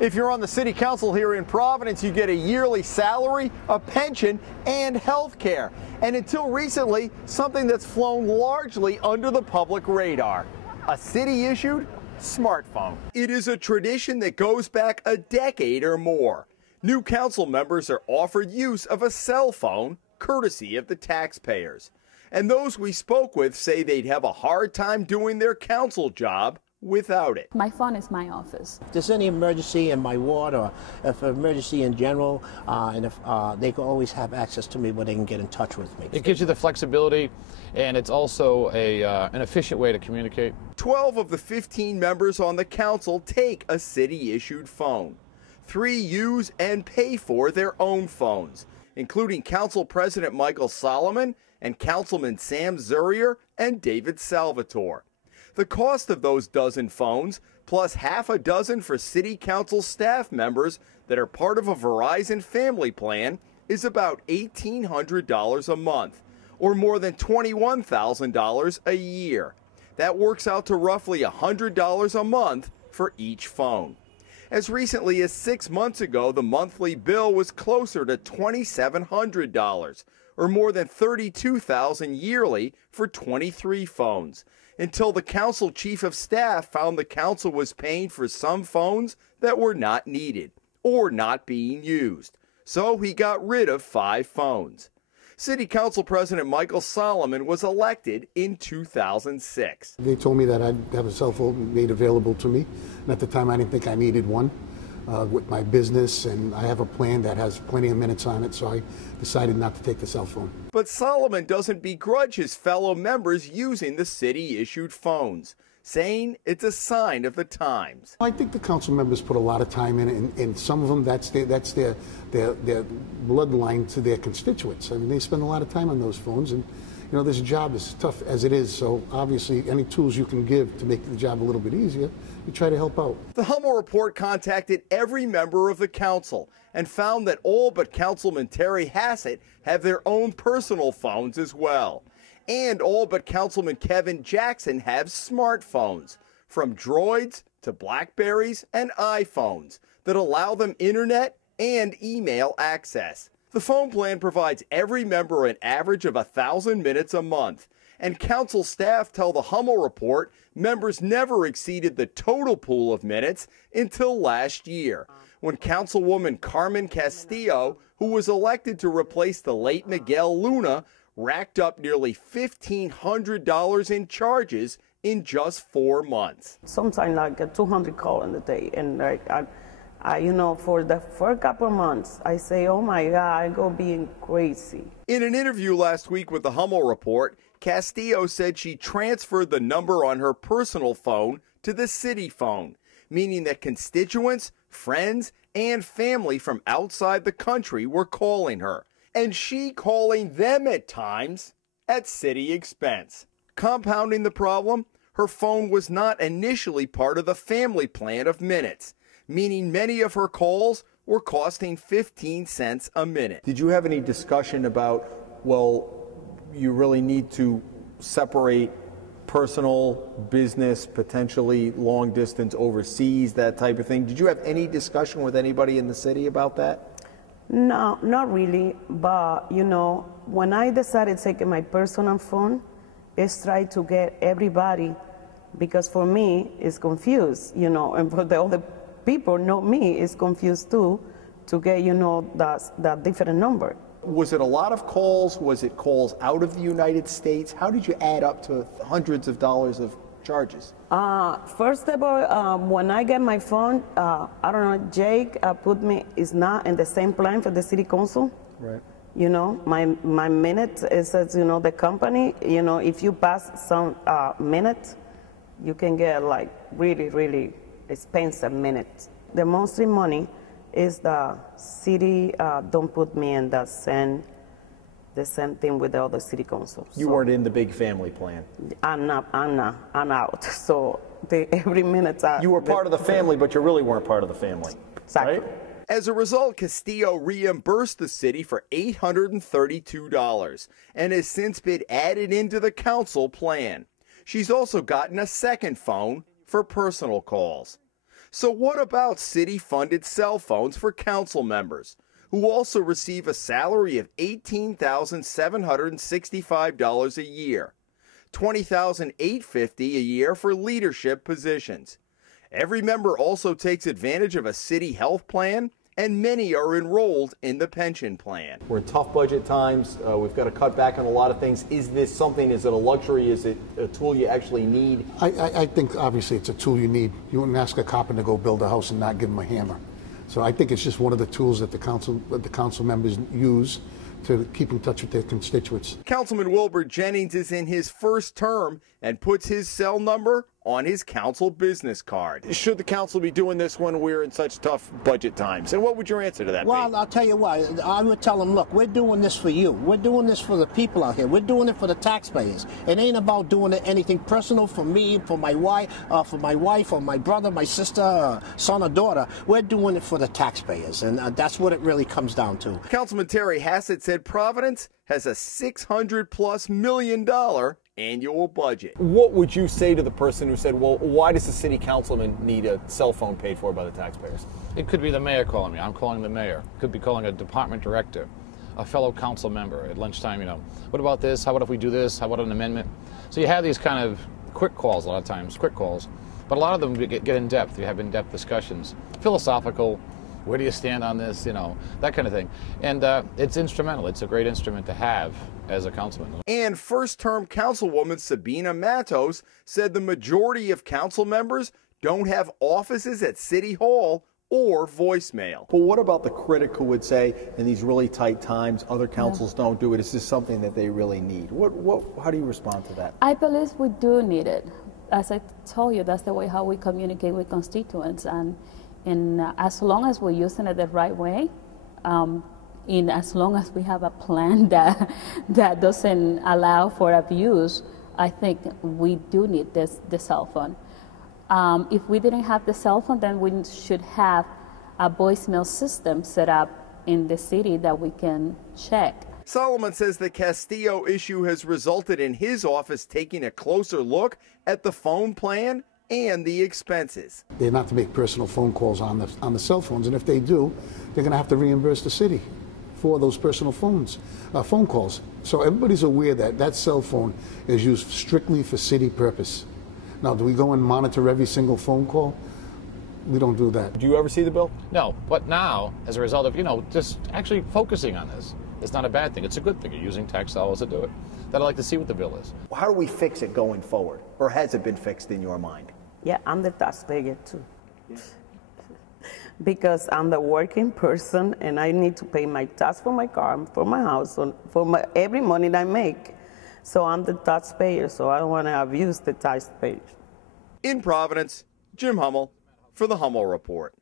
If you're on the city council here in Providence, you get a yearly salary, a pension, and health care. And until recently, something that's flown largely under the public radar, a city-issued smartphone. It is a tradition that goes back a decade or more. New council members are offered use of a cell phone, courtesy of the taxpayers. And those we spoke with say they'd have a hard time doing their council job without it. My phone is my office. If there's any emergency in my ward or if an emergency in general, and if they can always have access to me where they can get in touch with me. It gives you the flexibility, and it's also an efficient way to communicate. 12 of the 15 members on the council take a city-issued phone. 3 use and pay for their own phones, including Council President Michael Solomon and Councilman Sam Zurier and David Salvatore. The cost of those dozen phones, plus half a dozen for city council staff members that are part of a Verizon family plan, is about $1,800 a month, or more than $21,000 a year. That works out to roughly $100 a month for each phone. As recently as 6 months ago, the monthly bill was closer to $2,700, or more than $32,000 yearly for 23 phones, until the council chief of staff found the council was paying for some phones that were not needed or not being used. So he got rid of 5 phones. City Council President Michael Solomon was elected in 2006. They told me that I'd have a cell phone made available to me, and at the time I didn't think I needed one. With my business, and I have a plan that has plenty of minutes on it, so I decided not to take the cell phone. But Solomon doesn't begrudge his fellow members using the city-issued phones, saying it's a sign of the times. I think the council members put a lot of time in it, and some of them, that's their bloodline to their constituents. I mean, they spend a lot of time on those phones, and you know, this job is tough as it is, so obviously any tools you can give to make the job a little bit easier, you try to help out. The Hummel report contacted every member of the council and found that all but Councilman Terry Hassett have their own personal phones as well. And all but Councilman Kevin Jackson have smartphones, from Droids to Blackberries and iPhones, that allow them internet and email access. The phone plan provides every member an average of 1,000 minutes a month, and council staff tell the Hummel report members never exceeded the total pool of minutes until last year, when Councilwoman Carmen Castillo, who was elected to replace the late Miguel Luna, racked up nearly $1,500 in charges in just 4 months. Sometimes I get 200 calls in a day, and you know, for a couple of months, I say, oh my God, I go being crazy. In an interview last week with the Hummel report, Castillo said she transferred the number on her personal phone to the city phone, meaning that constituents, friends, and family from outside the country were calling her, and she calling them at times at city expense. Compounding the problem, her phone was not initially part of the family plan of minutes, meaning many of her calls were costing 15 cents a minute. Did you have any discussion about, well, you really need to separate personal, business, potentially long distance overseas, that type of thing? Did you have any discussion with anybody in the city about that? No, not really, but you know, when I decided to take my personal phone, it's try to get everybody, because for me, it's confused, you know, and for the other people know me is confused too, to get, you know, that different number. Was it a lot of calls? Was it calls out of the United States? How did you add up to hundreds of dollars of charges? First of all, when I get my phone, I don't know, Jake put me, is not in the same plan for the city council. Right. You know, my minute, it says, you know, the company, you know, if you pass some minute, you can get like really, really expensive minutes. The mostly money is the city don't put me in the same thing with the other city councils. You weren't in the big family plan. I'm out. So every minute you were part of the family, but you really weren't part of the family. Exactly. Right? As a result, Castillo reimbursed the city for $832 and has since been added into the council plan. She's also gotten a second phone for personal calls. So what about city-funded cell phones for council members, who also receive a salary of $18,765 a year, $20,850 a year for leadership positions? Every member also takes advantage of a city health plan, and many are enrolled in the pension plan. We're in tough budget times. We've got to cut back on a lot of things. Is this something, is it a luxury? Is it a tool you actually need? I think obviously it's a tool you need. You wouldn't ask a carpenter to go build a house and not give him a hammer. So I think it's just one of the tools that the council members use to keep in touch with their constituents. Councilman Wilbur Jennings is in his first term and puts his cell number on his council business card. Should the council be doing this when we're in such tough budget times? And what would your answer to that be? Well, I'll tell you what, I would tell them, look, we're doing this for you. We're doing this for the people out here. We're doing it for the taxpayers. It ain't about doing anything personal for me, for my wife, or my brother, my sister, son or daughter. We're doing it for the taxpayers, and that's what it really comes down to. Councilman Terry Hassett said Providence has a $600+ million annual budget. What would you say to the person who said, well, why does the city councilman need a cell phone paid for by the taxpayers? It could be the mayor calling me. I'm calling the mayor. It could be calling a department director, a fellow council member at lunchtime, what about this? How about if we do this? How about an amendment? So you have these kind of quick calls a lot of times, quick calls, but a lot of them get in depth. You have in-depth discussions, philosophical, where do you stand on this, that kind of thing. And it's instrumental. It's a great instrument to have as a councilman. And first-term councilwoman Sabina Matos said the majority of council members don't have offices at City Hall or voicemail. But what about the critic who would say, in these really tight times, other councils don't do it? Is this something that they really need? How do you respond to that? I believe we do need it. As I told you, that's the way how we communicate with constituents. And as long as we're using it the right way, as long as we have a plan that doesn't allow for abuse, I think we do need the cell phone. If we didn't have the cell phone, then we should have a voicemail system set up in the city that we can check. Solomon says the Castillo issue has resulted in his office taking a closer look at the phone plan and the expenses. They're not to make personal phone calls on the cell phones, and if they do, they're going to have to reimburse the city for those personal phone calls. So everybody's aware that that cell phone is used strictly for city purpose. Now, do we go and monitor every single phone call? We don't do that. Do you ever see the bill? No, but now, as a result of, just actually focusing on this, it's not a bad thing. It's a good thing. You're using tax dollars to do it. That I'd like to see what the bill is. How do we fix it going forward? Or has it been fixed in your mind? Yeah, I'm the taxpayer too. Because I'm the working person and I need to pay my tax for my car, for my house, for every money that I make. So I'm the taxpayer, so I don't want to abuse the taxpayers. In Providence, Jim Hummel for the Hummel Report.